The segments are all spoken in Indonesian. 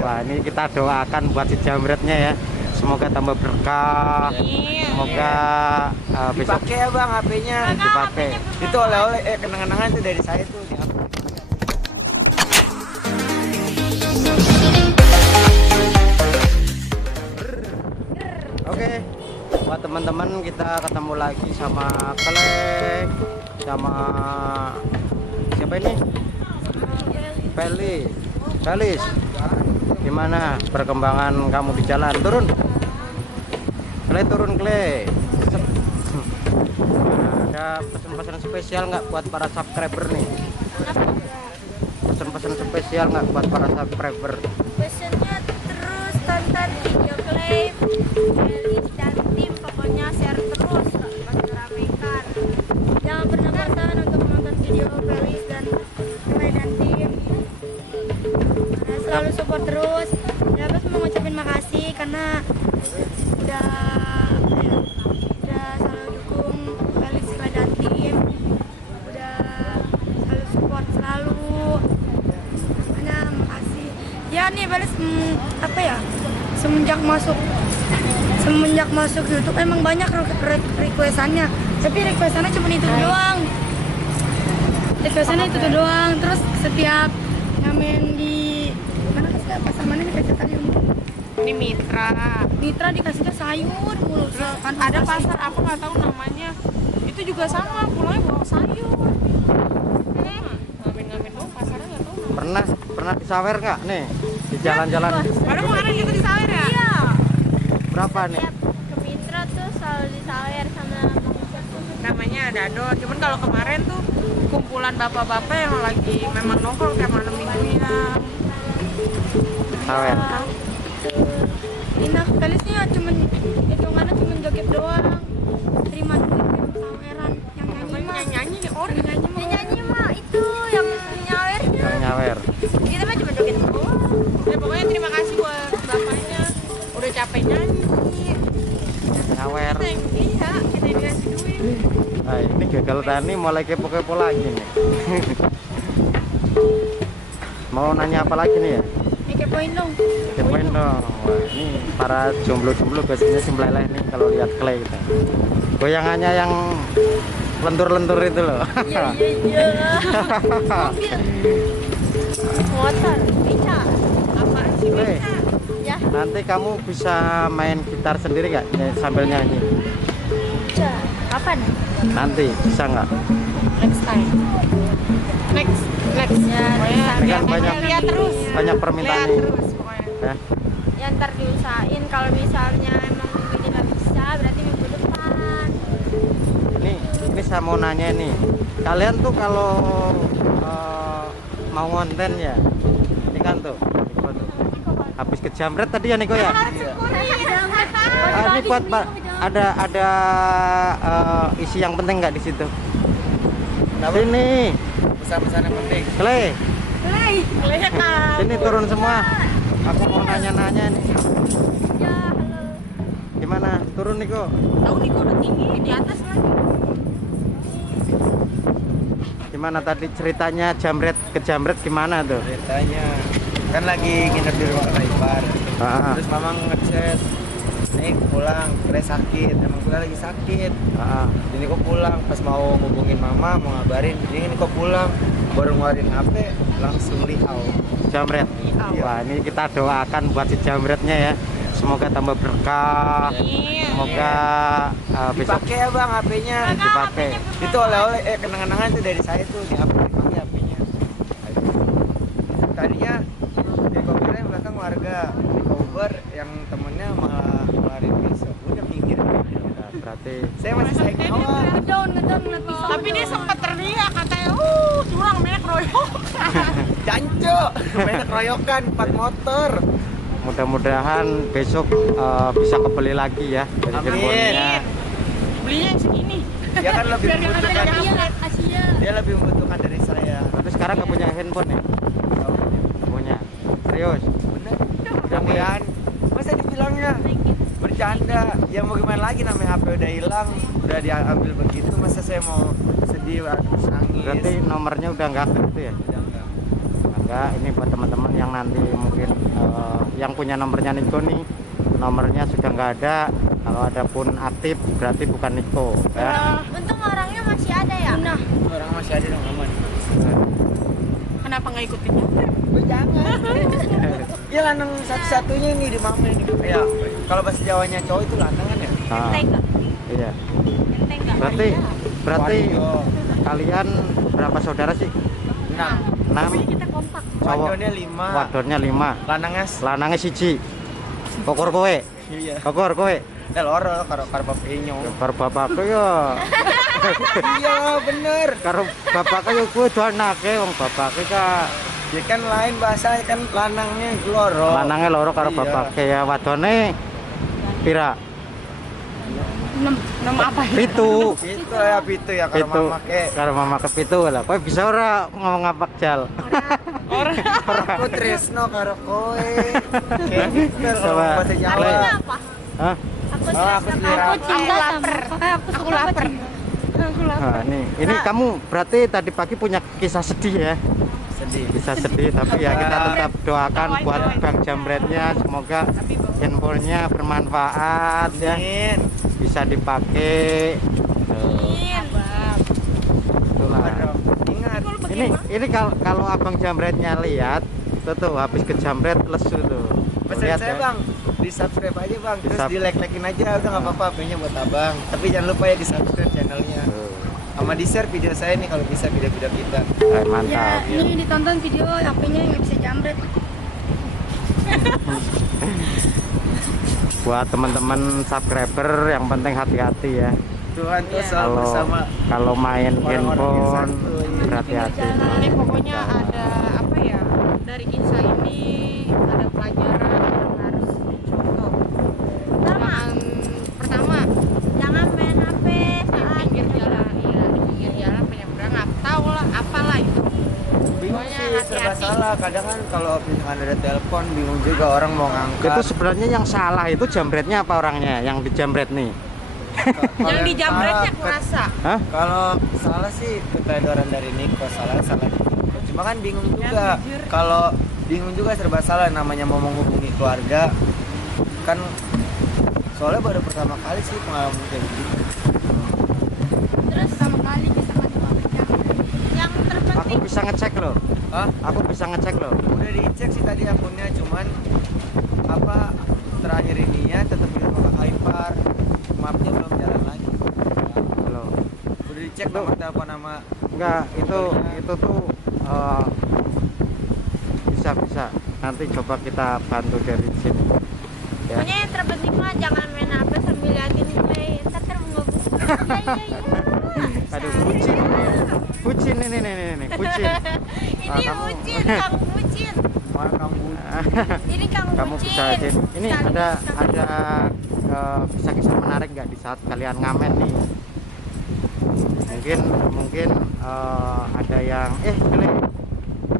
Wah, ini kita doakan buat si jamretnya ya. Semoga tambah berkah. Semoga besok Dipakai ya bang HP-nya. dipakai. Itu oleh-oleh kenang-kenangan itu dari saya tuh. Oke, buat teman-teman kita ketemu lagi sama Kelek, sama siapa ini? Felis. Gimana perkembangan kamu di jalan? Turun, Klek. Sep. Nah, ada pesan-pesan spesial nggak buat para subscriber nih? Pesan-pesan spesial nggak buat para subscriber? Pesannya terus tonton video Clay, Felis dan tim, pokoknya share terus, masih ramekan. Jangan pernah bosan untuk menonton video Felis dan Clay dan tim. Nah, selalu support terus. Terus mau ngucapin makasih karena udah selalu dukung Felis, Clay dan tim. Udah selalu support selalu. Makanya makasih. Ya nih Felis semenjak masuk YouTube emang banyak requestannya, tapi requestannya cuma itu doang. Terus setiap ngamen di mana pasar mana dikasih sayur. Ini Mitra Dikasihnya sayur mulu. ada pasar apa nggak tahu namanya, itu juga sama pulangnya bawa sayur. Ngamen dong, pasarnya nggak tahu namanya. Pernah disawer nggak nih di jalan-jalan? Baru kemarin kita di Sawer ya. Iya. Berapa nih? Ke Mitra tuh selalu disawer sama Namanya Dado. Cuman kalau kemarin tuh kumpulan bapak-bapak yang lagi memang nongkrong kayak malam mingguan. Sawer. Ini Felisnya hitungannya cuma joget doang. Terima duit saweran. Yang Nyanyi nyanyi mah itu yang nyawernya. Yang nyawer. Kita mah cuma joget doang. Ya pokoknya terima kasih buat bapaknya. Udah capek nyanyi. Nyawer. Iya, kita dikasih duit. Nah, ini gagal tani mulai kepo-kepo lagi nih. Mau nanya apa lagi nih ya? Kepoin dong. Kepoin dong. Wah, ini para jomblo-jomblo biasanya sembelih nih kalau lihat Clay gitu. Goyangannya yang lentur-lentur itu loh. Iya. Mobil. Motor, beca. Apaan sih Clay, beca? Ya, nanti kamu bisa main gitar sendiri nggak sambil nyanyi? beca. Kapan? Nanti bisa nggak? Next time. Next. Ya, Pokoknya Ini kan lihat terus. banyak permintaan Lihat nih. terus pokoknya. Ya. ya ntar diusahain. Kalau misalnya emang minggu ini nggak bisa, berarti minggu depan. Ini saya mau nanya nih. Kalian tuh kalau mau konten ya, ini kan tuh. Habis ke Jamret tadi ya Niko ya. Ini buat ada isi yang penting nggak di situ? Sini, Pesan-pesan yang penting. Clay. Kelihatan. Sini turun semua. Aku mau nanya-nanya nih. Ya, halo. Gimana? Turun Niko. Tahu nih kok udah tinggi di atas lagi. Gimana tadi ceritanya ke Jamret gimana tuh? Ceritanya kan lagi nginep di rumah kakak ipar. Ah, Terus mama ngechat, nih pulang, kira sakit, emang gue lagi sakit. ah. Jadi kok pulang, pas mau ngubungin mama, mau ngabarin, ini kok pulang, baru ngeluarin HP, langsung lihau. Jamret. Iya. Wah, ini kita doakan buat si Jamretnya ya. Semoga tambah berkah. Iya. Semoga besok Dipakai ya bang HP-nya. dipakai. Itu oleh-oleh kenang-kenangan itu dari saya tuh, dipakai HP-nya. Tadinya di Uber yang belakang warga, di Uber yang temennya malah ngeluarin pisau, udah pinggir. Berarti Saya masih sayang awal. Ngedown ngeliat pisau. Tapi dia sempat teriak katanya, curang mainnya keroyok. Janco, main keroyokan 4 motor. mudah-mudahan besok bisa kebeli lagi ya dari Amin. handphonenya. Belinya yang segini. Dia kan lebih Biar nggak membutuhkan, ada Asia. dia lebih membutuhkan dari saya. Tapi sekarang nggak punya handphone ya? Punya. Serius? Bener. Mudah-mudahan. Masa dibilangnya bercanda? Ya mau gimana lagi, namanya HP udah hilang, udah diambil begitu. Masa saya mau sedih, nangis? Berarti nomornya udah nggak aktif itu ya? Udah enggak. Enggak, ini buat teman-teman yang nanti mungkin yang punya nomornya Niko nih, nomornya sudah nggak ada. Kalau ada pun aktif berarti bukan Niko ya. Untung orangnya masih ada ya. Nah, Orang masih ada dong aman. Kenapa nggak ikutin juga? Jangan. Ya lanang satu-satunya ini di mama ini. Ya, kalau bahasa Jawanya cowok itu lanangan ya. Ah, enteng nggak? iya. Enteng nggak? Berarti Waduh. kalian berapa saudara sih? 6. 6. Kita kompak. Cowok. Wadonnya 5. Wadonnya 5. Lanangnya Lanangnya siji. Kokor kowe. iya. Kokor kowe. Loro karo bapaknya. Karo bapakku yo. Iya, bener. Karo bapakku yo kuwi do anake wong bapakku ka Ya kan lain bahasa kan lanangnya loro. lanange loro karo Iya. bapake ya wadone pira? 6 apa ya? Pitu. Itu ya pitu ya kalau Pitu. mama ke. Karo mama ke pitu lah. Kowe bisa ora ngomong ngapak jal? Aku Tresno karo kowe. Kayak gitu kalau Coba. bahasa Jawa. Artinya apa? Hah? Aku Oh, aku selera. aku cinta lapar. Aku lapar. Nah, ini kamu berarti tadi pagi punya kisah sedih ya? Sedih. Bisa sedih tapi ya kita tetap doakan buat Bang Jamretnya, semoga handphonenya bermanfaat ya, Amin. bisa dipakai. Itulah. Aduh, ingat. Ini kalau Abang Jamretnya lihat tuh habis ke Jamret lesu tuh. Pesan Lihat saya ya. bang, di subscribe aja bang, terus Di-sub- di like-likein aja, udah nggak apa-apa, HP-nya buat abang. Tapi jangan lupa ya di subscribe channelnya, Tuh. sama di share video saya nih kalau bisa video-video kita. Mantap. Ya, ini ditonton video HP-nya nggak bisa jamret. Buat teman-teman subscriber yang penting hati-hati ya. Tuhan tuh selalu Kalau bersama. kalau main Orang-orang yang handphone santuy. berhati-hati. Ini pokoknya ada apa ya? Dari kisah ini ada pelajaran yang harus dicontoh. Pertama, Jangan main HP di saat pinggir jalan, iya di pinggir jalan penyeberang tahu lah apalah itu. Bingung Pokoknya sih, serba hati-hati. salah. Kadang kan kalau misalkan ada telepon, bingung juga orang mau ngangkat. Itu sebenarnya yang salah itu Jamretnya apa orangnya yang dijamret nih? Yang di jamretnya kurasa. Hah? Kalau salah sih keteledoran dari Niko, salah di Niko. Cuma kan bingung Ya, juga. jujur. Kalau bingung juga serba salah, namanya mau menghubungi keluarga kan, soalnya baru pertama kali sih pengalaman kayak gitu. terus sama kali bisa macam-macam. Yang Aku terpenting bisa ngecek loh. Hah? Aku bisa ngecek loh. Udah dicek sih tadi akunnya, cuman apa terakhir ininya tetap di rumah Hyper, mapnya belum jalan lagi. Loh. Udah dicek nomor telepon nama. Enggak, itu tuh bisa nanti coba kita bantu dari sini ya. pokoknya yang terpenting mah jangan main HP sambil liatin play. Ntar terbungkus. Iya. Aduh, bucin ini bucin. Ini kamu- bucin, Kang bucin. Orang kamu Ini Kang Kamu bucin. bisa aja ini ada kisah-kisah menarik nggak di saat kalian ngamen nih? Mungkin ada yang Kle,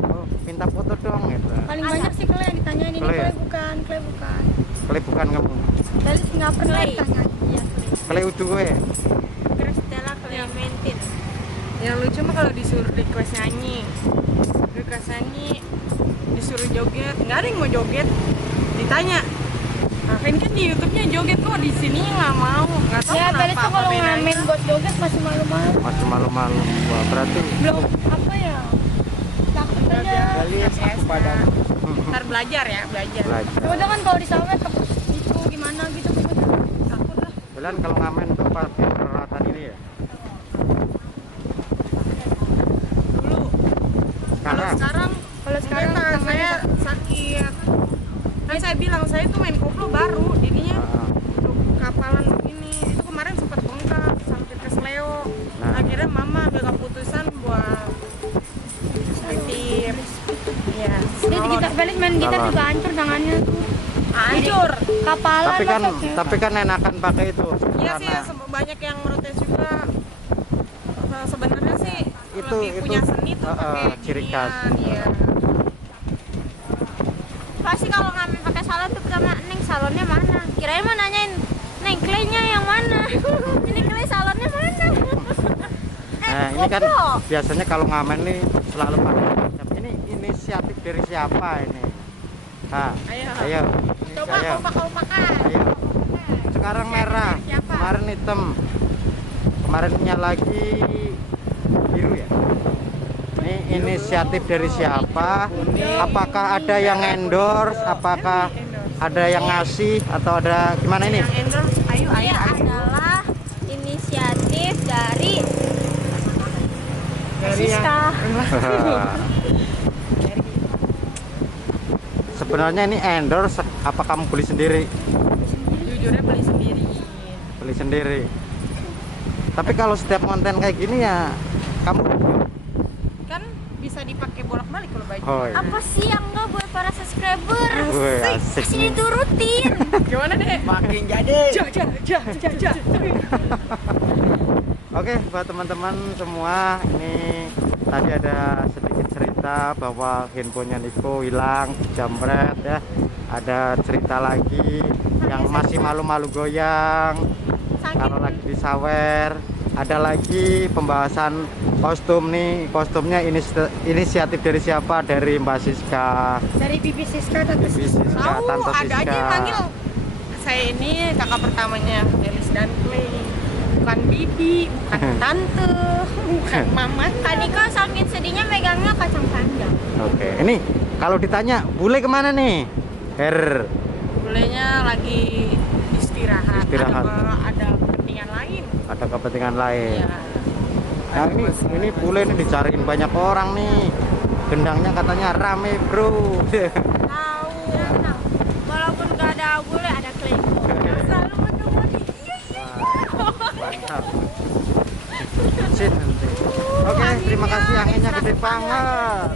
oh, minta foto dong gitu. Paling banyak sih kalau yang ditanyain ini Clay ya? Clay bukan. Kle bukan kamu. Kali nggak pernah ditanyain. Iya, Kle udah gue. Kristela Clementine. Yang lucu mah kalau disuruh request nyanyi, disuruh joget, nggak ada yang mau joget. Ditanya, Vin kan di YouTube-nya joget kok di sini nggak mau, nggak tahu Ya, kenapa. Pelis tuh apa kalau bedanya. ngamen buat joget masih malu-malu. Masih malu-malu. Wah, berarti Belum apa ya? Takut aja. kali aku pada Ntar belajar ya, belajar. belajar. Ya udah kan kalau disawet takut itu gimana gitu Takut lah. Kalian kalau ngamen tuh pakai peralatan ini ya? Dulu, kalau Sekarang sekarang, Kalau sekarang tangan tangannya saya sakit. Kan saya bilang saya tuh main koplo baru, jadinya kapalan begini. Itu kemarin sempat bengkak sampai ke Sleo. Nah. Akhirnya mama ambil keputusan buat aktif. Iya. Dia kita balik main gitar Salah. juga hancur tangannya tuh. Hancur. Kapalan tapi kan enakan pakai itu Iya sih, karena banyak yang protes juga. Sebenarnya sih Itu- lebih itu, punya seni tuh pakai ciri khas. ginian, Iya. Pasti kalau ngamen pakai salon tuh pertama, Neng salonnya mana? Kirain mau nanyain, Neng Claynya yang mana? Ini Clay salonnya mana? nah ini kan koplo. biasanya kalau ngamen nih selalu pakai macam ini inisiatif dari siapa ini Ayo. Coba Ayo. kompak-kompakan. Ayo. Sekarang merah, Siapa? kemarin hitam, kemarinnya lagi biru ya. Ini inisiatif dari siapa? Apakah ada yang endorse? Apakah ada yang ngasih atau ada gimana ini? Yang endorse ayo. Ini adalah inisiatif dari Siska. Sebenarnya ini endorse apa kamu beli sendiri? Jujurnya beli sendiri. Beli sendiri. Tapi kalau setiap konten kayak gini ya kamu Kan bisa dipakai bolak-balik kalau baju. oh, iya. Apa sih yang enggak buat para subscriber? Wih, asik Kasih nih. diturutin. Gimana deh? Makin jadi. Ja. Oke, buat teman-teman semua, ini tadi ada sedikit cerita bahwa handphonenya Niko hilang, jambret ya. Ada cerita lagi yang masih malu-malu goyang kalau lagi disawer. Ada lagi pembahasan kostum nih, kostumnya inisiatif dari siapa? Dari Mbak Siska. Dari Bibi Siska dan Bibi Siska, Tahu, Tante ada aja Siska. yang manggil. Saya ini kakak pertamanya Elis dan Clay. Bukan bibi, bukan tante, bukan mama. Kaniko saking sedihnya megangnya kacang panjang. Oke, ini kalau ditanya bule kemana nih? Bulenya lagi istirahat. Istirahat. Ada kepentingan lain. Ada kepentingan lain. Ya. Nah ini bule ini dicariin banyak orang nih. Gendangnya katanya rame bro. Tahu. Walaupun nggak ada bule ada Clayco. Yang selalu menemani. Mantap. Sit nanti. Oke, terima kasih anginnya gede banget.